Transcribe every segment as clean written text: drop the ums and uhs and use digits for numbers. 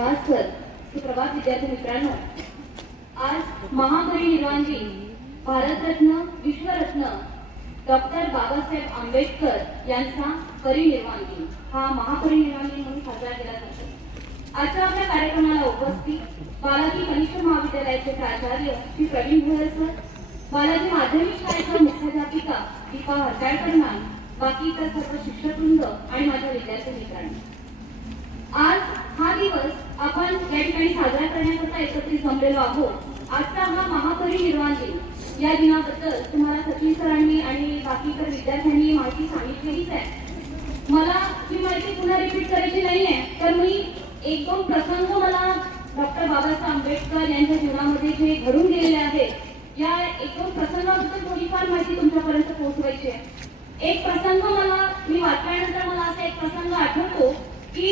धन्यवाद सर. सुप्रभात विद्यार्थी मित्रांनो. आज महापरिनिर्वाण दिन भारतरत्न विश्वरत्न डॉक्टर बाबासाहेब आंबेडकर यांचा परिनिर्वाण दिन हा महापरिनिर्वाण दिन म्हणून साजरा केला जातो. आजच्या आपल्या कार्यक्रमाला उपस्थित बालाजी कनिष्ठ महाविद्यालयाचे प्राचार्य श्री प्रवीण भोयर सर, बालाजी माध्यमिक शाळेच्या मुख्याध्यापिका दीपा हरकाळकर मॅम, बाकी इतर सर्व शिक्षकवृंद आणि माझ्या विद्यार्थी मित्रांनो, आज हा दिवस आपण या ठिकाणी साजरा करण्याकरता एकत्रित जमलेलो आहोत. आजचा हा महापरिनिर्वाण दिन, या दिनाबद्दल तुम्हाला सचिन सरांनी आणि बाकी इतर विद्यार्थ्यांनी माहिती सांगितलेलीच आहे. मला ही माहिती पुन्हा रिपीट करायची नाहीये, तर मी एक दोन प्रसंग मला डॉक्टर बाबासाहेब आंबेडकर यांच्या जीवनामध्ये जे घडून गेलेले आहेत, या एक दोन प्रसंगाबद्दल थोडीफार माहिती तुमच्यापर्यंत पोहोचवायची आहे. एक प्रसंग मी वाचल्यानंतर मला असा एक प्रसंग आठवतो की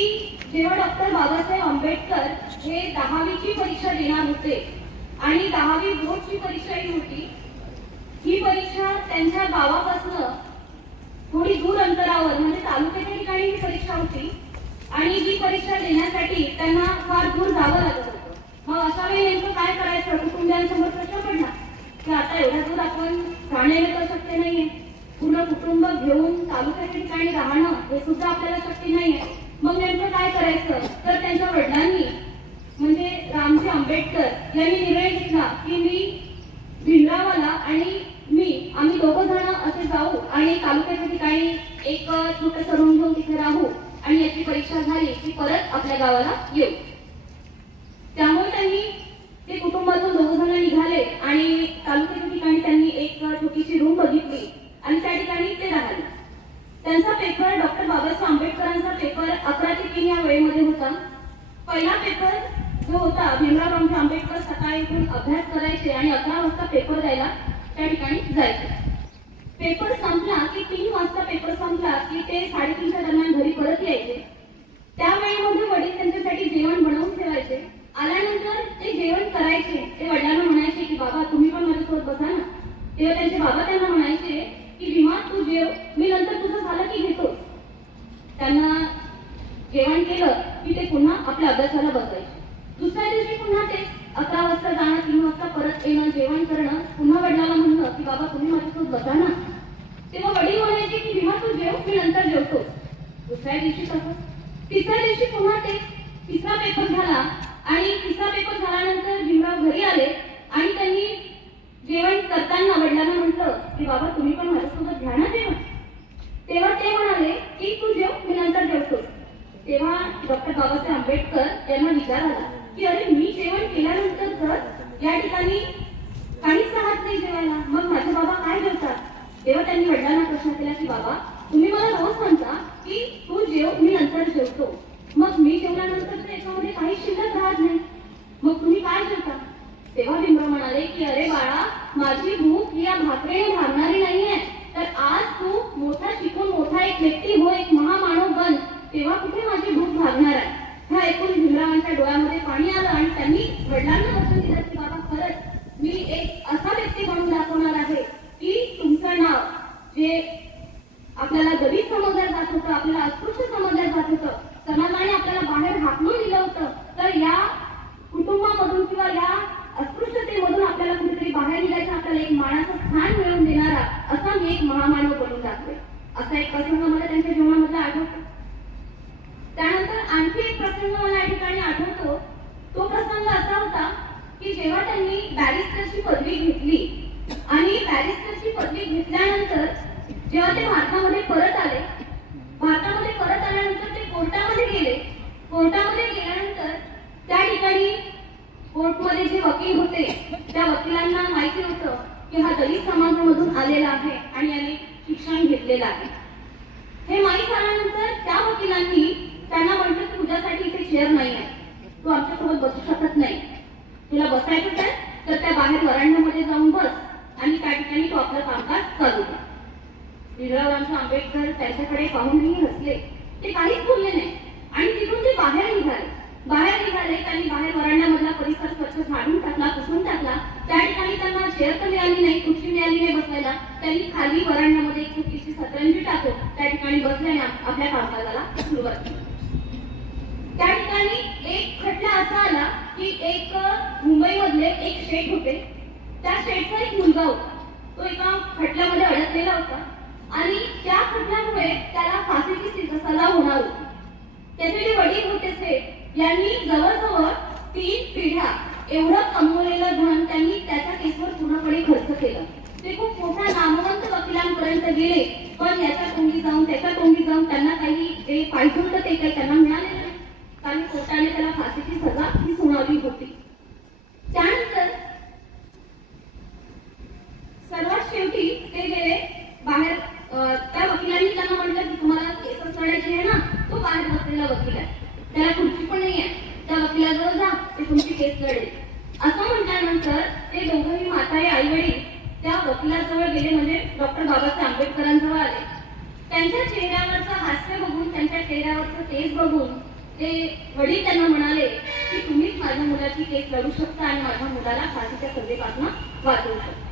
जेव्हा डॉक्टर बाबासाहेब आंबेडकर हे 10वीची परीक्षा देणार होते आणि 10वी बोर्डची परीक्षा ही होती. ही परीक्षा त्यांच्या गावापासून थोडी दूर अंतरावर म्हणजे तालुक्याच्या ठिकाणी ही परीक्षा होती आणि ही परीक्षा देण्यासाठी त्यांना फार दूर जावं लागत होतं. मग अशा वेळी नेमकं काय करायचं, कुटुंबियांसमोर प्रश्न पडला की आता एवढ्या दूर आपण जाणे तर शक्य नाहीये, पूर्ण कुटुंब घेऊन तालुक्याच्या ठिकाणी राहणं हे सुद्धा आपल्याला शक्य नाहीये. मग नेमकं काय करायचं, तर त्यांच्या वडिलांनी म्हणजे रामजी आंबेडकर यांनी निर्णय घेतला की मी भिंडरावाला आणि आम्ही दोघं जण असे जाऊ आणि तालुक्याच्या ठिकाणी एक छोटंसं रूम घेऊन तिथे राहू आणि याची परीक्षा झाली की परत आपल्या गावाला येऊ. त्यामुळे त्यांनी ते कुटुंबातून दोघं जण निघाले आणि तालुक्याच्या ठिकाणी त्यांनी एक छोटीशी रूम बघितली आणि त्या ठिकाणी ते राहिले. त्यांचा पेपर डॉक्टर बाबासाहेब आंबेडकरांचा पेपर 11 ते 3 या वेळेमध्ये होता. पहिला पेपर जो होता, भीमराव रामजी आंबेडकर सकाळी उठून अभ्यास करायचे आणि 11 वाजता पेपर द्यायला त्या ठिकाणी जायचे. पेपर संपला की 3 वाजता पेपर संपला की ते 3:30च्या दरम्यान घरी परत यायचे. त्या वेळेमध्ये वडील त्यांच्यासाठी जेवण बनवून ठेवायचे. आल्यानंतर ते जेवण करायचे. ते वडिलांना म्हणायचे की बाबा तुम्ही पण माझ्यासोबत बसा ना. तेव्हा त्यांचे बाबा त्यांना म्हणायचे की भीमा तू जेव, मी नंतर तुझं झालं की घेतो. त्यांना जेवण केलं की ते पुन्हा आपल्या अभ्यासाला बसायचे. दुसऱ्या दिवशी पुन्हा ते 11 वाजता जाणं, 3 वाजता परत येणं, जेवण करणं, पुन्हा वडिलांना म्हणणं की बाबा तुम्ही माझ्यासोबत बसा ना. तेव्हा वडील म्हणायचे की भीमा तू जेव, मी नंतर जेवतो. दुसऱ्या दिवशी तसं. तिसऱ्या दिवशी पुन्हा ते तिसरा पेपर झाला आणि तिसरा पेपर झाल्यानंतर भीमराव घरी आले आणि त्यांनी जेवण करताना वडिलांना म्हटलं की बाबा तुम्ही पण माझ्यासोबत घ्या ना जेवण. तेव्हा ते म्हणाले की तू जेव, मी नंतर जेवतो. तेव्हा डॉक्टर बाबासाहेब आंबेडकर यांना विचार आला की अरे मी जेवण केल्यानंतर तर या ठिकाणी काहीच राहत नाही जेवायला, मग माझे बाबा काय जेवतात. तेव्हा त्यांनी वडिलांना प्रश्न केला की बाबा तुम्ही मला रोज म्हणता की तू जेव, मी नंतर जेवतो, मग मी जेवल्यानंतर तर याच्यामध्ये काही शिल्लक राहत नाही, मग तुम्ही काय जेवता. तेव्हा भीमराव म्हणाले की अरे बाळा माझी भूक या भाकरीने भागणारी नाहीये, तर आज तू मोठा शिकून मोठा एक व्यक्ती हो, एक महामानव बन, तेव्हा कुठे माझी भूक भागणार आहे. हा ऐकून भीमरावांच्या डोळ्यामध्ये पाणी आलं आणि त्यांनी वडिलांना वचन दिलं की बाबा खरंच मी एक असा व्यक्ती बनून दाखवणार आहे की तुमचं नाव जे आपल्याला गरीब समजलं जात होतं, आपल्याला अस्पृश्य समजलं जात होतं, समाजाने आपल्याला बाहेर हाकलून दिलं होतं, तर या कुटुंबामधून किंवा या अस्पृश्यतेमधून आपल्याला कुठेतरी बाहेर निघायचं, आपल्याला एक मानाचं स्थान मिळवून देणारा असा मी एक महामानव बनून दाखवेल. असा एक प्रसंग मला त्यांच्या जीवनामधला आठवतो. त्यानंतर आणखी एक प्रसंग मला या ठिकाणी आठवतो. तो प्रसंग असा होता की जेव्हा त्यांनी बॅरिस्टरची पदवी घेतली आणि बॅरिस्टरची पदवी घेतल्यानंतर जेव्हा ते भारतामध्ये परत आल्यानंतर ते कोर्टामध्ये गेले. कोर्टामध्ये गेल्यानंतर त्या ठिकाणी कोर्टमध्ये जे वकील होते त्या वकिलांना माहिती होतं की हा दलित समाजामधून आलेला आहे आणि याने शिक्षण घेतलेलं आहे. हे माहीत झाल्यानंतर त्या वकिलांनी त्यांना म्हटलं की तुझ्यासाठी इथे चेअर नाही आहे, तू आमच्यासोबत बसू शकत नाही, तुला बसायचंच आहे तर त्या बाहेर वरांड्यामध्ये जाऊन बस आणि त्या ठिकाणी तू आपलं कामकाज चालू कर. भीमराव रामजी आंबेडकर त्यांच्याकडे पाहूनही हसले, ते काहीच बोलले नाही आणि तिथून ते बाहेर निघाले. त्यांनी बाहेर वरांड्यामधला परिसर स्वच्छ झाडून टाकला, पुसून टाकला. त्या ठिकाणी त्यांना चेअर तर मिळाली नाही, खुर्ची मिळाली नाही बसायला. त्यांनी खाली वरांड्यामध्ये एक छोटीशी सतरंजी टाकून त्या ठिकाणी बसल्याने आपल्या कामकाजाला सुरुवात केली. त्या ठिकाणी एक खटला असा आला की एक मुंबईमधले एक शेठ होते. त्या शेठचा एक मुलगा होता. तो एका खटल्यामध्ये अडकलेला होता आणि त्या खटल्यामुळे त्याला फाशीची सजा होणार होती. त्याचे जे वडील होते शेठ यांनी जवळजवळ 3 पिढ्या एवढं कमवलेलं धन त्यांनी त्याच्या केसवर पूर्णपणे खर्च केलं. ते खूप मोठ्या नामवंत वकिलांपर्यंत गेले, पण याच्या तोंडी जाऊन त्याच्या तोंडी जाऊन त्यांना काही जे पाहिजे होतं ते काही त्यांना मिळालेलं नाही, कारण कोर्टाने त्याला फाशीची सजा ही सुनावली होती. त्यानंतर सर्वात शेवटी ते गेले बाहेर. त्या वकिलांनी त्यांना म्हटलं की तुम्हाला केसच लढायची आहे ना, तो बाहेर बसलेला वकील आहे, त्याला खुर्ची पण नाही आहे, त्या वकिलाजवळ जा, ते तुमची केस लढेल. असं म्हटल्यानंतर ते दोघंही म्हातारे आई वडील त्या वकिलाजवळ गेले, म्हणजे डॉक्टर बाबासाहेब आंबेडकरांजवळ आले. त्यांच्या चेहऱ्यावरचं हास्य बघून, त्यांच्या चेहऱ्यावरचं तेज बघून ते वडील त्यांना म्हणाले की तुम्हीच माझ्या मुलाची केस लढू शकता आणि माझ्या मुलाला फाशीच्या सजेपासून वाचवू शकता.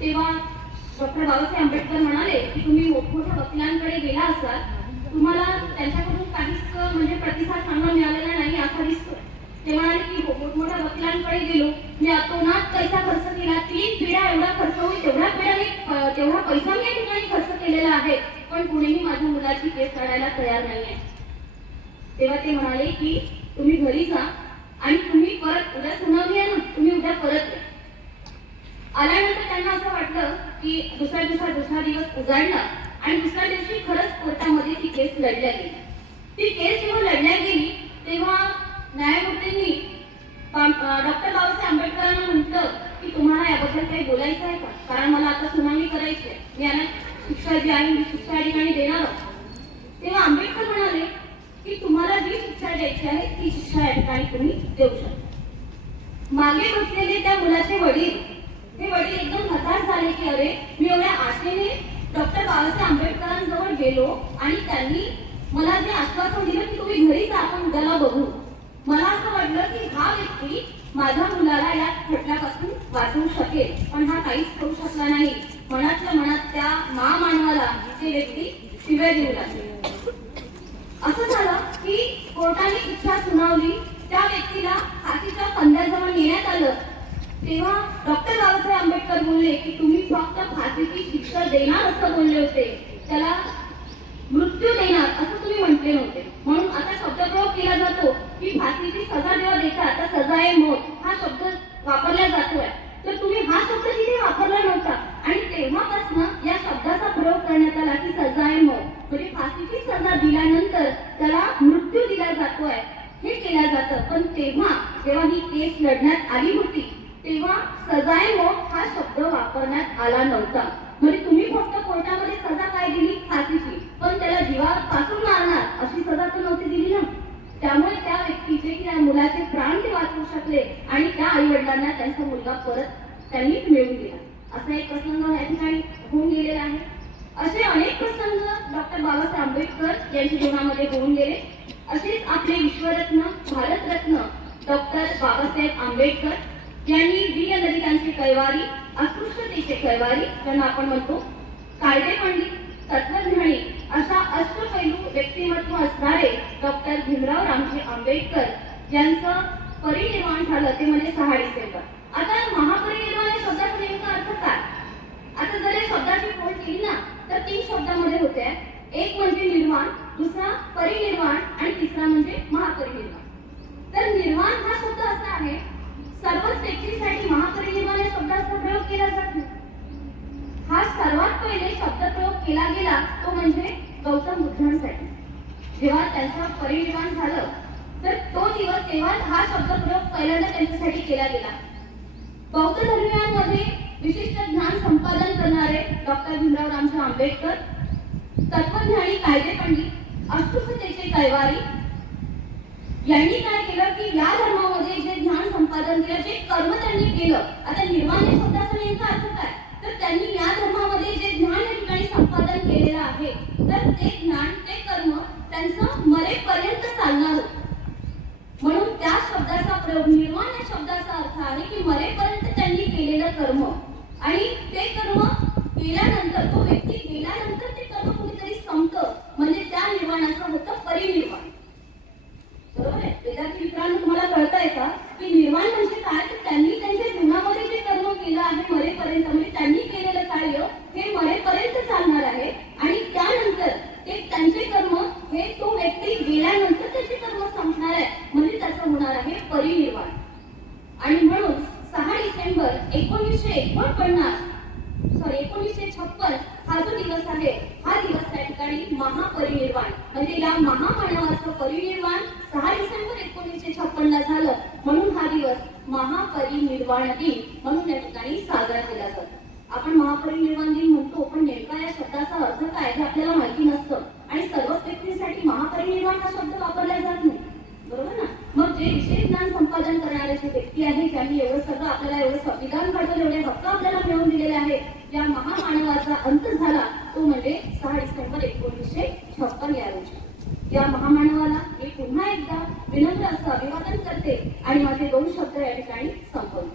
तेव्हा डॉक्टर बाबासाहेब आंबेडकर म्हणाले की तुम्ही मोठमोठ्या वकिलांकडे गेला असाल, तुम्हाला त्यांच्याकडून काहीच म्हणजे प्रतिसाद चांगला मिळालेला नाही असा दिसतोय. ते म्हणाले की मोठमोठ्या वकिलांकडे गेलो, मी अतोनात पैसा खर्च केला, 3 पिढ्या एवढा खर्च होईल तेवढा पैसा मी या ठिकाणी खर्च केलेला आहे, पण कुणीही माझ्या मुलाची केस लढायला तयार नाहीये. तेव्हा ते म्हणाले की तुम्ही घरी जा आणि तुम्ही परत, उद्या सुनावणी आहे ना, तुम्ही उद्या परत या. आल्यानंतर त्यांना असं वाटलं की दुसरा दिवस उजाडला आणि दुसऱ्या दिवशी खरंच कोर्टामध्ये ती केस लढल्या गेली. ती केस जेव्हा लढल्या गेली तेव्हा न्यायमूर्तींनी डॉक्टर बाबासाहेब आंबेडकरांना म्हटलं की तुम्हाला याबद्दल काही बोलायचं आहे का, कारण मला आता सुनावणी करायची आहे, मी यांना शिक्षा जी आहे मी शिक्षा या ठिकाणी देणार आहोत. तेव्हा आंबेडकर म्हणाले की तुम्हाला जी शिक्षा द्यायची आहे ती शिक्षा या ठिकाणी तुम्ही देऊ शकता. मागे बसलेले त्या मुलाचे वडील, हे वडील एकदम हताश झाले की अरे, मी एवढ्या आशेने डॉक्टर बाबासाहेब आंबेडकरांजवळ गेलो आणि त्यांनी मला जे आश्वासन दिलं की तुम्ही घरी जा, आपण उद्याला बघू. मला असं वाटलं की हा व्यक्ती माझ्या मुलाला या खटल्यापासून वाचवू शकेल, पण हा काहीच करू शकला नाही. मनातल्या मनात त्या महामानवाला ते व्यक्ती शिव्या देऊ लागले. असं झालं की कोर्टाने इच्छा सुनावली, त्या व्यक्तीला फाशीच्या फंद्याजवळ नेण्यात आलं. तेव्हा डॉक्टर बाबासाहेब आंबेडकर बोलले की तुम्ही फक्त फाशीची शिक्षा देणार असं बोलले होते, त्याला मृत्यू देणार असं तुम्ही म्हटले नव्हते. म्हणून आता शब्दप्रयोग केला जातो की फाशीची सजा जेव्हा देतात तर सजा आहे मौत हा शब्द वापरला जातोय. तर तुम्ही हा शब्द तिथे वापरला नव्हता आणि तेव्हापासून या शब्दाचा प्रयोग करण्यात आला की सजा आहे मौत, म्हणजे फाशीची सजा दिल्यानंतर त्याला मृत्यू दिला जातोय हे केलं जातं. पण तेव्हा जेव्हा ही केस लढण्यात आली होती तेव्हा सजाए मौत हा शब्द वापरण्यात आला नव्हता. म्हणजे तुम्ही फक्त कोर्टामध्ये सजा काय दिली, फाशीची, पण त्याला जीवापासून मारणार अशी सजा तर नव्हती दिली ना. त्यामुळे त्या व्यक्तीचे त्या मुलाचे प्राण ते वाचवू शकले आणि त्या आई वडिलांना त्यांचा मुलगा परत त्यांनी मिळवून दिला. असा एक प्रसंग या ठिकाणी होऊन गेलेला आहे. असे अनेक प्रसंग डॉक्टर बाबासाहेब आंबेडकर यांच्या जीवनामध्ये होऊन गेले. असेच आपले विश्वरत्न, भारतरत्न डॉक्टर बाबासाहेब आंबेडकर यांनी वीर ललितांचे कैवारी, अस्पृश्यतेचे कैवारी ज्यांना आपण म्हणतो, कायदे पंडित, तत्वज्ञानी अशा अष्टपैलू व्यक्तिमत्व असणारे डॉक्टर भीमराव रामजी आंबेडकर यांचं परिनिर्वाण झालं ते म्हणजे 6 डिसेंबर. आता महापरिनिर्वाण या शब्दाचा नेमका अर्थ काय? आता जर या शब्दाची फोड केली ना तर 3 शब्दामध्ये होते. एक म्हणजे निर्वाण, दुसरा परिनिर्वाण आणि तिसरा म्हणजे महापरिनिर्वाण. तर निर्वाण हा शब्द असा आहे, सर्वच व्यक्तीसाठी महापरिनिर्वाण या शब्दाचा प्रयोग केला जातो. हा सर्वात पहिले शब्दप्रयोग केला गेला तो म्हणजे गौतम बुद्धांसाठी. जेव्हा त्यांचं परिनिर्वाण झालं तर तो दिवस तेव्हा हा शब्दप्रयोग पहिल्यांदा त्यांच्यासाठी केला गेला. बौद्ध धर्मियांमध्ये विशिष्ट ज्ञान संपादन करणारे डॉक्टर भीमराव रामजी आंबेडकर, तत्वज्ञानी, कायदे पंडित, अस्पृश्यतेचे कैवारी यांनी काय केलं की या धर्मामध्ये जे ज्ञान संपादन केलं, जे कर्म त्यांनी केलं. आता निर्वाण या शब्दाचा नेमका अर्थ काय, तर त्यांनी या धर्मामध्ये जे ज्ञान या ठिकाणी संपादन केलेलं आहे तर ते ज्ञान, ते कर्म त्यांचं मरेपर्यंत चालणार होतं. म्हणून त्या शब्दाचा प्रयोग, निर्वाण या शब्दाचा अर्थ आहे की मरेपर्यंत त्यांनी केलेलं कर्म आणि ते कर्म केल्यानंतर, तो व्यक्ती गेल्यानंतर ते कर्म कुठेतरी संपतं, म्हणजे त्या निर्वाणाचं होतं परिनिर्वाण. 1956 हा जो दिवस आहे, हा दिवस त्या ठिकाणी महापरिनिर्वाण म्हणजे या महामानवाचं परिनिर्वाण 6 डिसेंबर 1956 ला झालं, म्हणून हा दिवस महापरिनिर्वाण दिन म्हणून या ठिकाणी साजरा केला जातो. आपण महापरिनिर्वाण दिन म्हणतो, पण नेमका या शब्दाचा अर्थ काय हे आपल्याला माहिती नसतं आणि सर्वच व्यक्तींसाठी महापरिनिर्वाण हा शब्द वापरला जात नाही, बरोबर ना? मग जे विशेष ज्ञान संपादन करणारे जे व्यक्ती आहेत, ज्यांनी एवढं सगळं आपल्याला एवढं संविधान घडवलं, एवढे हक्क आपल्याला मिळवून दिलेले आहेत, या महामानवाचा अंत झाला तो म्हणजे 6 डिसेंबर 1956 या रोजी. या महामानवाला मी पुन्हा एकदा विनम्र असं अभिवादन करते आणि माझे 2 शब्द या ठिकाणी संपवते.